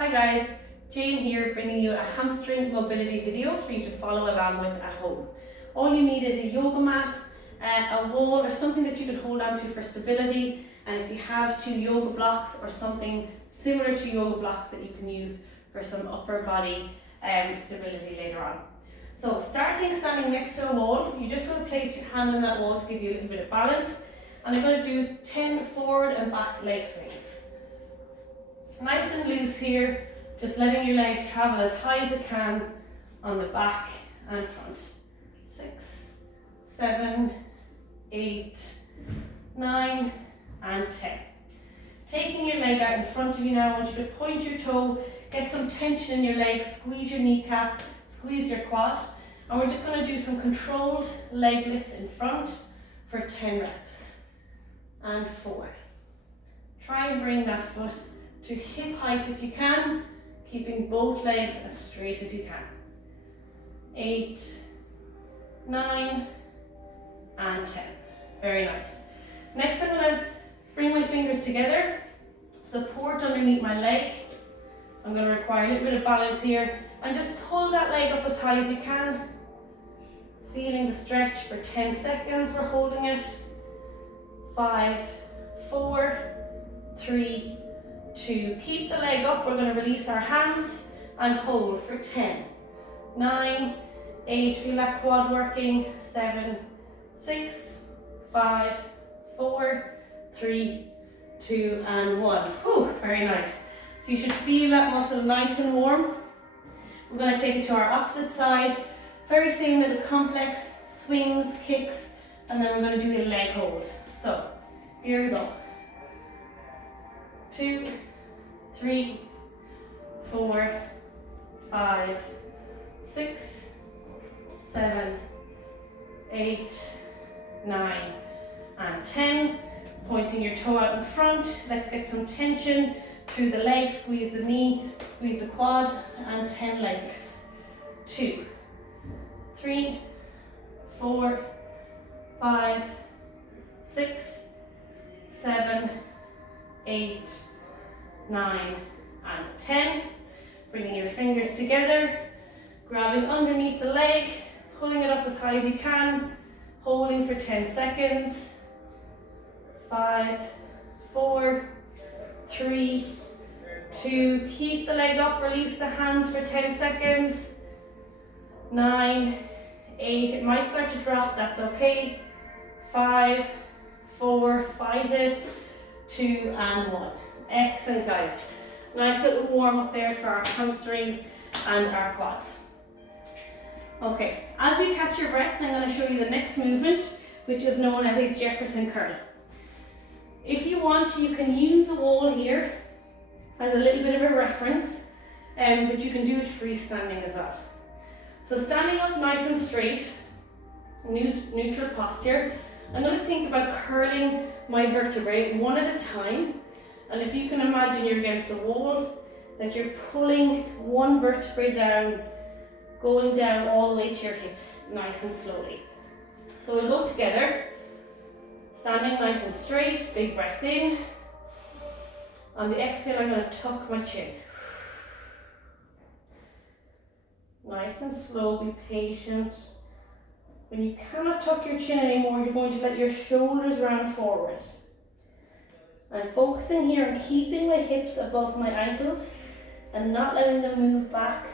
Hi guys, Jane here bringing you a hamstring mobility video for you to follow along with at home. All you need is a yoga mat, a wall or something that you can hold on to for stability, and if you have two yoga blocks or something similar to yoga blocks that you can use for some upper body stability later on. So standing next to a wall, you're just going to place your hand on that wall to give you a little bit of balance, and I'm going to do 10 forward and back leg swings. Nice and loose here, just letting your leg travel as high as it can on the back and front. 6, 7, 8, 9, and 10. Taking your leg out in front of you now, I want you to point your toe, get some tension in your leg, squeeze your kneecap, squeeze your quad, and we're just going to do some controlled leg lifts in front for 10 reps. And 4. Try and bring that foot to hip height if you can, keeping both legs as straight as you can. 8, 9, and 10. Very nice. Next I'm going to bring my fingers together, support underneath my leg. I'm going to require a little bit of balance here, and just pull that leg up as high as you can. Feeling the stretch for 10 seconds, we're holding it. 5, 4, 3, 2. Keep the leg up, we're going to release our hands and hold for 10, 9, 8, feel that quad working, 7, 6, 5, 4, 3, 2, and 1. Whew, very nice. So you should feel that muscle nice and warm. We're going to take it to our opposite side. Very same little complex, swings, kicks, and then we're going to do a leg hold. So, here we go. 2, 3, 4, 5, 6, 7, 8, 9, and 10. Pointing your toe out in front. Let's get some tension through the leg. Squeeze the knee, squeeze the quad, and 10 leg lifts. 2, 3, 4, 5, 6, 7, 8, 9, and 10. Bringing your fingers together, grabbing underneath the leg, pulling it up as high as you can, holding for 10 seconds. 5, 4, 3, 2, keep the leg up, release the hands for 10 seconds. 9, 8, it might start to drop, that's okay. 5, 4, fight it. 2, and 1. Excellent guys. Nice little warm up there for our hamstrings and our quads. Okay, as you catch your breath, I'm going to show you the next movement, which is known as a Jefferson curl. If you want, you can use the wall here as a little bit of a reference, but you can do it freestanding as well. So standing up nice and straight, neutral posture, I'm going to think about curling my vertebrae one at a time, and if you can imagine you're against a wall, that you're pulling one vertebrae down, going down all the way to your hips, nice and slowly. So we'll go together, standing nice and straight, big breath in. On the exhale, I'm going to tuck my chin. Nice and slow, be patient. When you cannot tuck your chin anymore, you're going to let your shoulders round forward. I'm focusing here on keeping my hips above my ankles and not letting them move back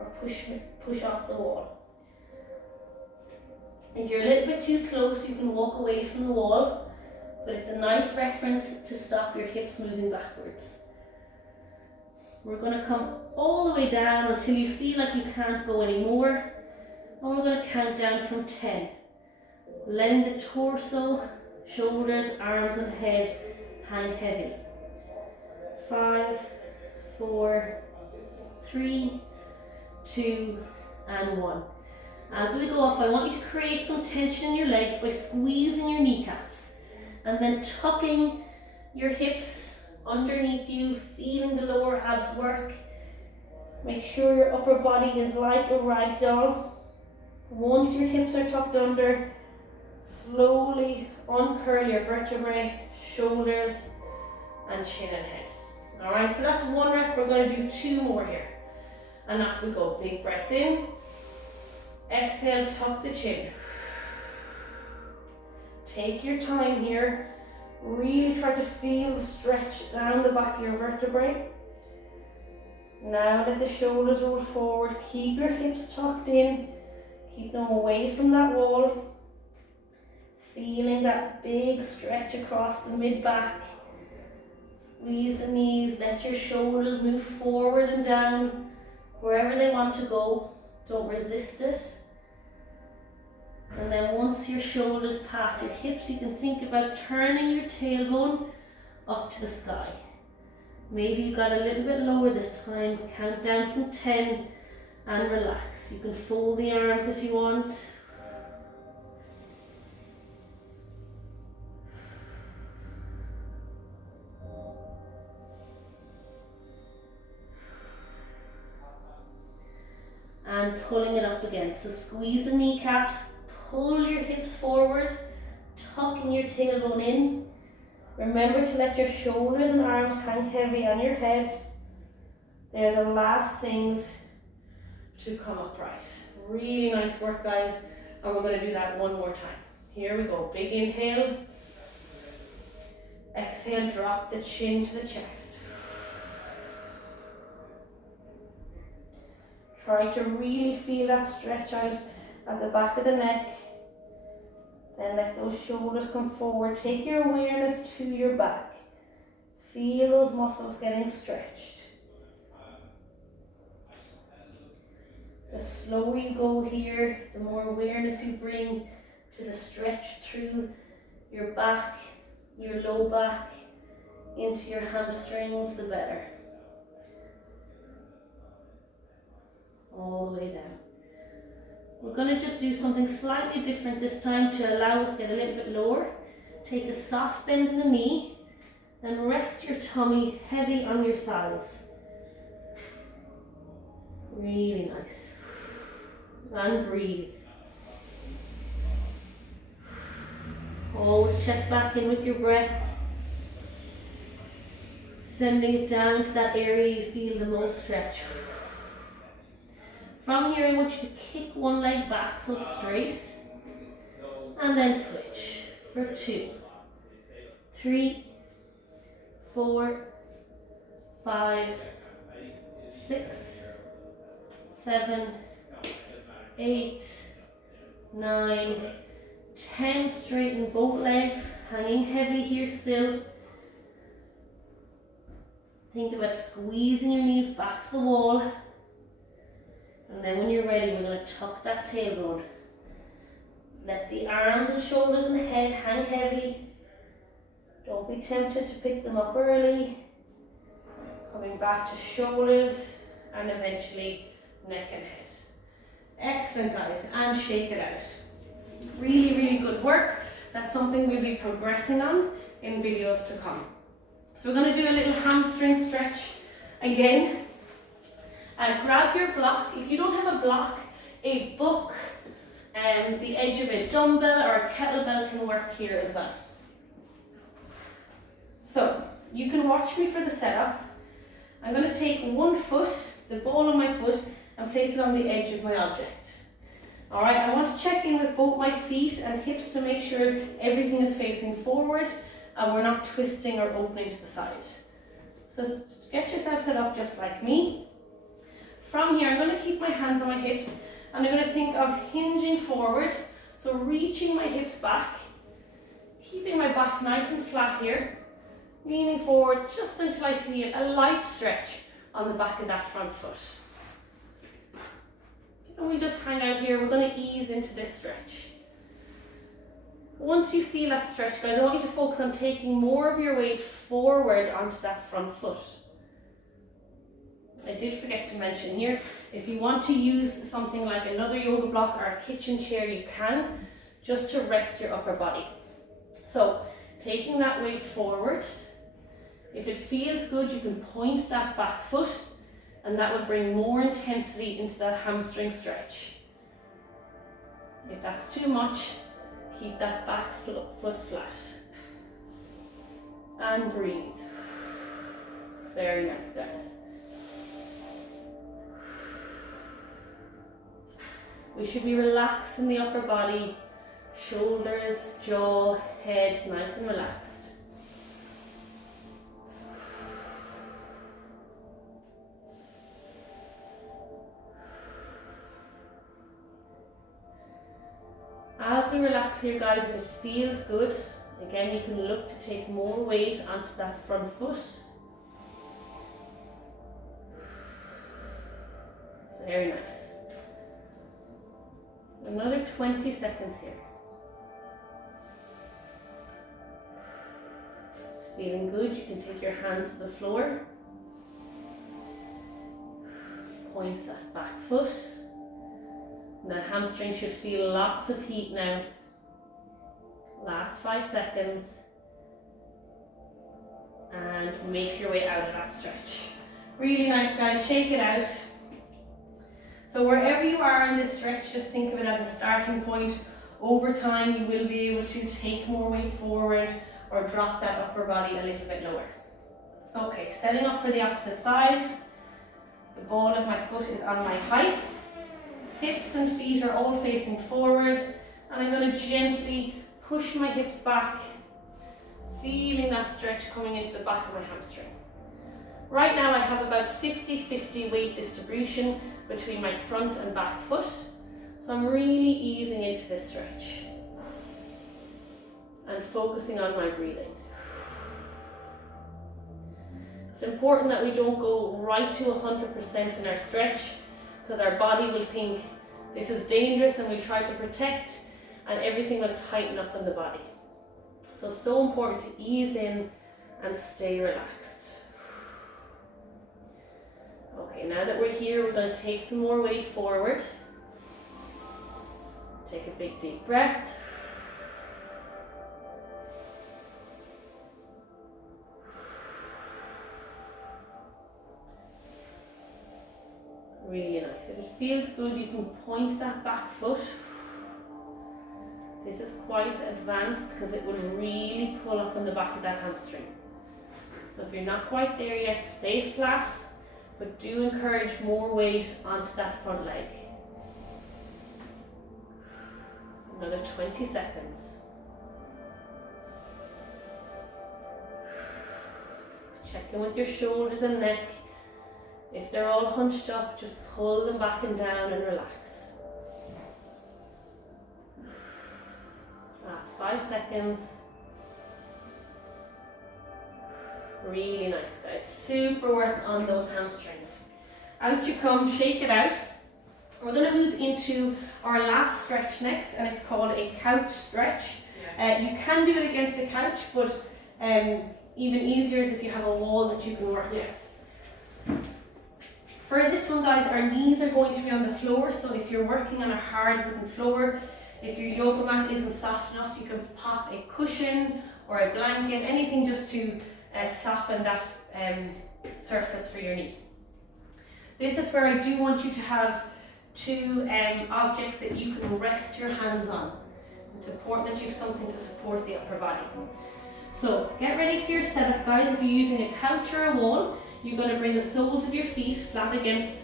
or push off the wall. If you're a little bit too close, you can walk away from the wall, but it's a nice reference to stop your hips moving backwards. We're going to come all the way down until you feel like you can't go anymore. And we're going to count down from 10, letting the torso, shoulders, arms and head hang heavy. 5, 4, 3, 2, and 1. As we go off, I want you to create some tension in your legs by squeezing your kneecaps and then tucking your hips underneath you, feeling the lower abs work. Make sure your upper body is like a rag doll. Once your hips are tucked under, slowly uncurl your vertebrae, shoulders, and chin and head. All right, so that's one rep. We're going to do 2 more here. And off we go. Big breath in. Exhale, tuck the chin. Take your time here. Really try to feel the stretch down the back of your vertebrae. Now let the shoulders roll forward. Keep your hips tucked in. Keep them away from that wall. Feeling that big stretch across the mid-back. Squeeze the knees. Let your shoulders move forward and down wherever they want to go. Don't resist it. And then once your shoulders pass your hips, you can think about turning your tailbone up to the sky. Maybe you got a little bit lower this time. Count down from 10 and relax. You can fold the arms if you want. And pulling it up again. So squeeze the kneecaps, pull your hips forward, tucking your tailbone in. Remember to let your shoulders and arms hang heavy on your head. They're the last things to come upright. Really nice work, guys. And we're going to do that one more time. Here we go. Big inhale. Exhale, drop the chin to the chest. Try to really feel that stretch out at the back of the neck. Then let those shoulders come forward. Take your awareness to your back. Feel those muscles getting stretched. The slower you go here, the more awareness you bring to the stretch through your back, your low back, into your hamstrings, the better. All the way down. We're going to just do something slightly different this time to allow us to get a little bit lower. Take a soft bend in the knee and rest your tummy heavy on your thighs. Really nice. And breathe. Always check back in with your breath. Sending it down to that area you feel the most stretch. From here, I want you to kick one leg back so it's straight. And then switch for 2, 3, 4, 5, 6, 7, 8, 9, 10. Straighten both legs, hanging heavy here still. Think about squeezing your knees back to the wall. And then when you're ready, we're going to tuck that tailbone. Let the arms and shoulders and the head hang heavy. Don't be tempted to pick them up early. Coming back to shoulders and eventually neck and head. Excellent, guys, and shake it out. Really, really good work. That's something we'll be progressing on in videos to come. So we're going to do a little hamstring stretch again. Grab your block. If you don't have a block, a book, the edge of a dumbbell or a kettlebell can work here as well. So you can watch me for the setup. I'm going to take one foot, the ball of my foot, and place it on the edge of my object. Alright, I want to check in with both my feet and hips to make sure everything is facing forward and we're not twisting or opening to the side. So get yourself set up just like me. From here, I'm going to keep my hands on my hips and I'm going to think of hinging forward. So reaching my hips back, keeping my back nice and flat here, leaning forward just until I feel a light stretch on the back of that front foot. And we just hang out here. We're going to ease into this stretch. Once you feel that stretch, guys, I want you to focus on taking more of your weight forward onto that front foot. I did forget to mention here, if you want to use something like another yoga block or a kitchen chair, you can, just to rest your upper body. So, taking that weight forward, if it feels good, you can point that back foot, and that will bring more intensity into that hamstring stretch. If that's too much, keep that back foot flat. And breathe. Very nice, guys. We should be relaxed in the upper body, shoulders, jaw, head, nice and relaxed. As we relax here, guys, if it feels good, again, you can look to take more weight onto that front foot. Very nice. Another 20 seconds here. It's feeling good. You can take your hands to the floor. Point that back foot. And that hamstring should feel lots of heat now. Last 5 seconds. And make your way out of that stretch. Really nice, guys. Shake it out. So wherever you are in this stretch, just think of it as a starting point. Over time, you will be able to take more weight forward or drop that upper body a little bit lower. Okay, setting up for the opposite side. The ball of my foot is on my height. Hips and feet are all facing forward. And I'm going to gently push my hips back, feeling that stretch coming into the back of my hamstring. Right now I have about 50-50 weight distribution between my front and back foot. So I'm really easing into this stretch and focusing on my breathing. It's important that we don't go right to 100% in our stretch, because our body will think this is dangerous and we'll try to protect, and everything will tighten up in the body. So important to ease in and stay relaxed. Okay, now that we're here, we're going to take some more weight forward. Take a big deep breath. Really nice. If it feels good, you can point that back foot. This is quite advanced because it will really pull up on the back of that hamstring. So if you're not quite there yet, stay flat, but do encourage more weight onto that front leg. Another 20 seconds. Check in with your shoulders and neck. If they're all hunched up, just pull them back and down and relax. Last 5 seconds. Really nice, guys. Super work on those hamstrings. Out you come, shake it out. We're going to move into our last stretch next, and it's called a couch stretch. You can do it against a couch, but even easier is if you have a wall that you can work with. For this one, guys, our knees are going to be on the floor, so if you're working on a hard wooden floor, if your yoga mat isn't soft enough, you can pop a cushion or a blanket, anything just to soften that surface for your knee. This is where I do want you to have two objects that you can rest your hands on. It's important that you have something to support the upper body. So get ready for your setup, guys. If you're using a couch or a wall, you're going to bring the soles of your feet flat against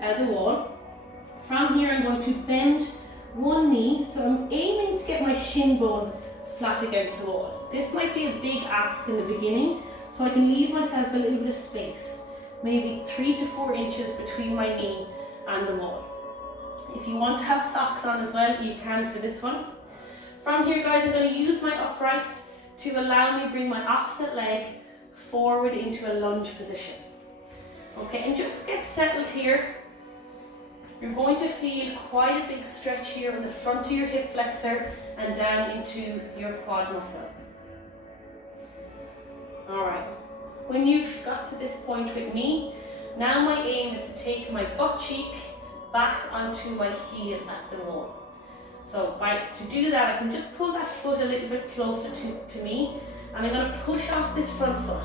the wall. From here, I'm going to bend one knee, so I'm aiming to get my shin bone flat against the wall. This might be a big ask in the beginning, so I can leave myself a little bit of space, maybe 3 to 4 inches between my knee and the wall. If you want to have socks on as well, you can for this one. From here, guys, I'm going to use my uprights to allow me to bring my opposite leg forward into a lunge position. Okay, and just get settled here. You're going to feel quite a big stretch here in the front of your hip flexor and down into your quad muscle. Alright, when you've got to this point with me, now my aim is to take my butt cheek back onto my heel at the wall. So to do that, I can just pull that foot a little bit closer to me, and I'm going to push off this front foot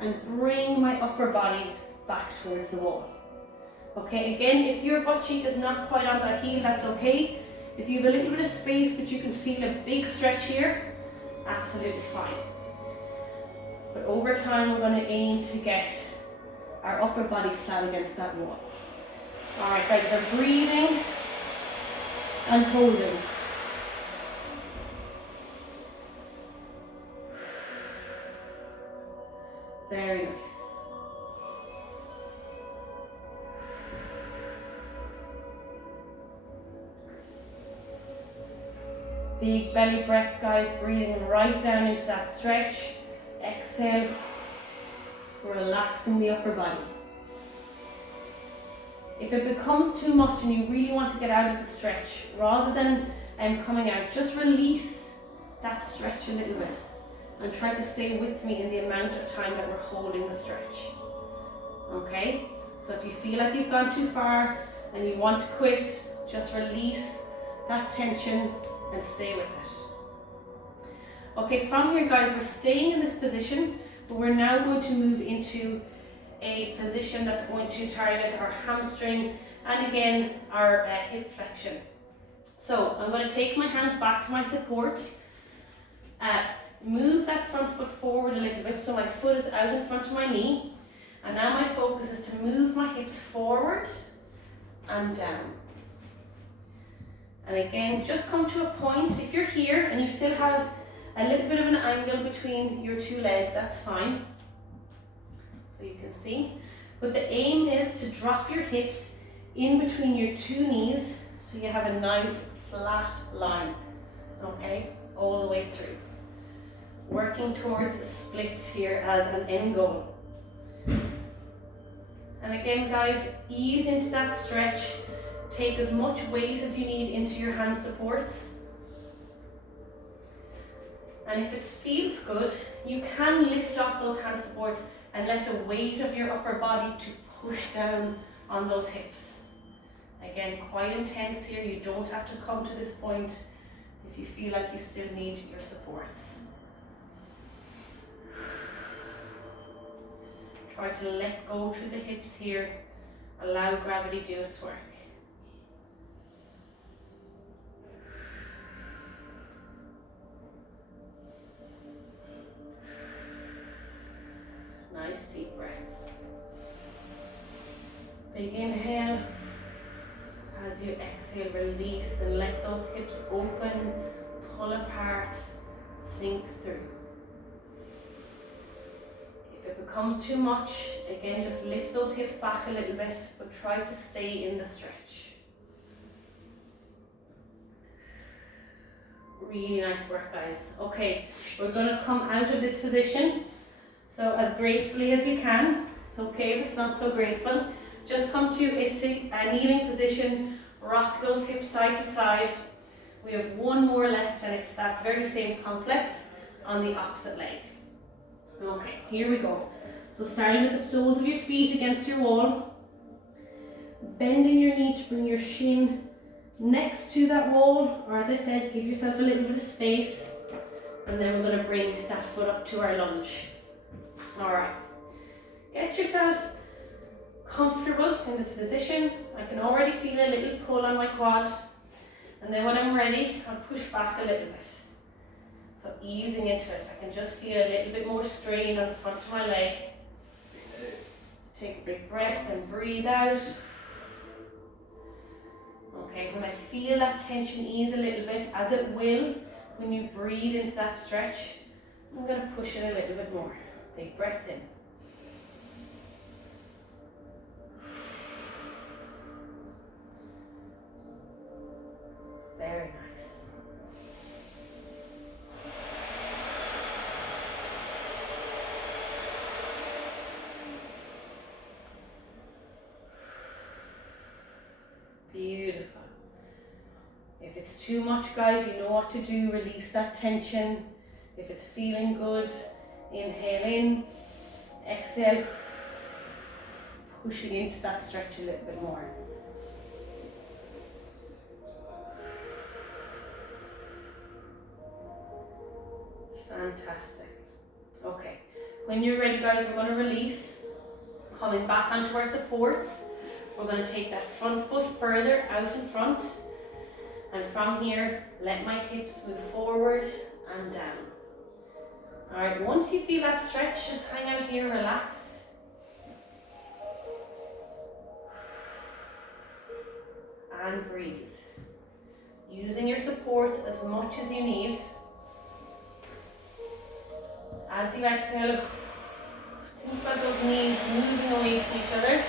and bring my upper body back towards the wall. Okay, again, if your butt cheek is not quite on that heel, that's okay. If you have a little bit of space but you can feel a big stretch here, absolutely fine. But over time, we're going to aim to get our upper body flat against that wall. All right, guys, we're breathing and holding. Very nice. Big belly breath, guys, breathing right down into that stretch. Exhale, relaxing the upper body. If it becomes too much and you really want to get out of the stretch, rather than coming out, just release that stretch a little bit and try to stay with me in the amount of time that we're holding the stretch. Okay? So if you feel like you've gone too far and you want to quit, just release that tension and stay with it. Okay, from here, guys, we're staying in this position, but we're now going to move into a position that's going to target our hamstring and again our hip flexion. So I'm going to take my hands back to my support, move that front foot forward a little bit so my foot is out in front of my knee, and now my focus is to move my hips forward and down. And again, just come to a point. If you're here and you still have a little bit of an angle between your two legs, that's fine. So you can see. But the aim is to drop your hips in between your two knees so you have a nice flat line, okay, all the way through. Working towards splits here as an end goal. And again, guys, ease into that stretch. Take as much weight as you need into your hand supports. And if it feels good, you can lift off those hand supports and let the weight of your upper body to push down on those hips. Again, quite intense here. You don't have to come to this point if you feel like you still need your supports. Try to let go through the hips here. Allow gravity to do its work. Nice deep breaths. Big inhale. As you exhale, release and let those hips open, pull apart, sink through. If it becomes too much, again, just lift those hips back a little bit, but try to stay in the stretch. Really nice work, guys. Okay, we're going to come out of this position. So as gracefully as you can. It's okay if it's not so graceful. Just come to a kneeling position, rock those hips side to side. We have one more left and it's that very same complex on the opposite leg. Okay, here we go. So starting with the soles of your feet against your wall. Bending your knee to bring your shin next to that wall, or as I said, give yourself a little bit of space. And then we're going to bring that foot up to our lunge. Alright, get yourself comfortable in this position. I can already feel a little pull on my quad, and then when I'm ready, I'll push back a little bit. So easing into it, I can just feel a little bit more strain on the front of my leg. Take a big breath and breathe out. Okay, when I feel that tension ease a little bit, as it will when you breathe into that stretch, I'm going to push it a little bit more. Big breath in. Very nice. Beautiful. If it's too much, guys, you know what to do. Release that tension. If it's feeling good, inhale in, exhale, pushing into that stretch a little bit more. Fantastic. Okay, when you're ready, guys, we're going to release, coming back onto our supports. We're going to take that front foot further out in front, and from here, let my hips move forward and down. Alright, once you feel that stretch, just hang out here, relax. And breathe. Using your supports as much as you need. As you exhale, think about those knees moving away from each other.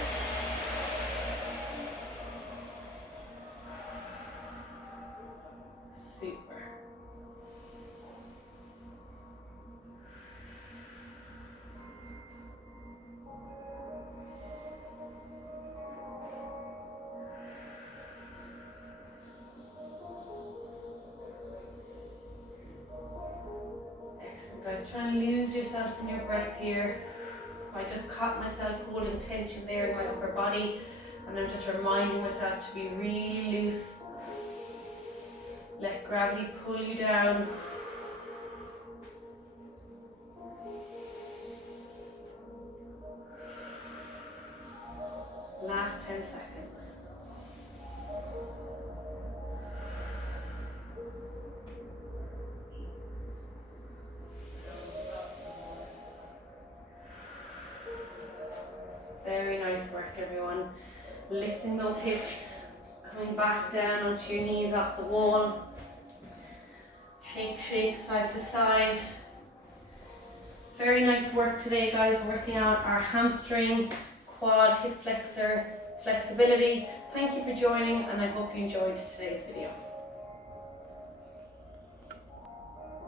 Super. Excellent, guys. Try and lose yourself in your breath here. I just caught myself holding tension there in my upper body, and I'm just reminding myself to be really loose. Let gravity pull you down. Last 10 seconds. Very nice work, everyone. Lifting those hips, coming back down onto your knees off the wall. Shake, shake, side to side. Very nice work today, guys. Working out our hamstring, quad, hip flexor, flexibility. Thank you for joining, and I hope you enjoyed today's video.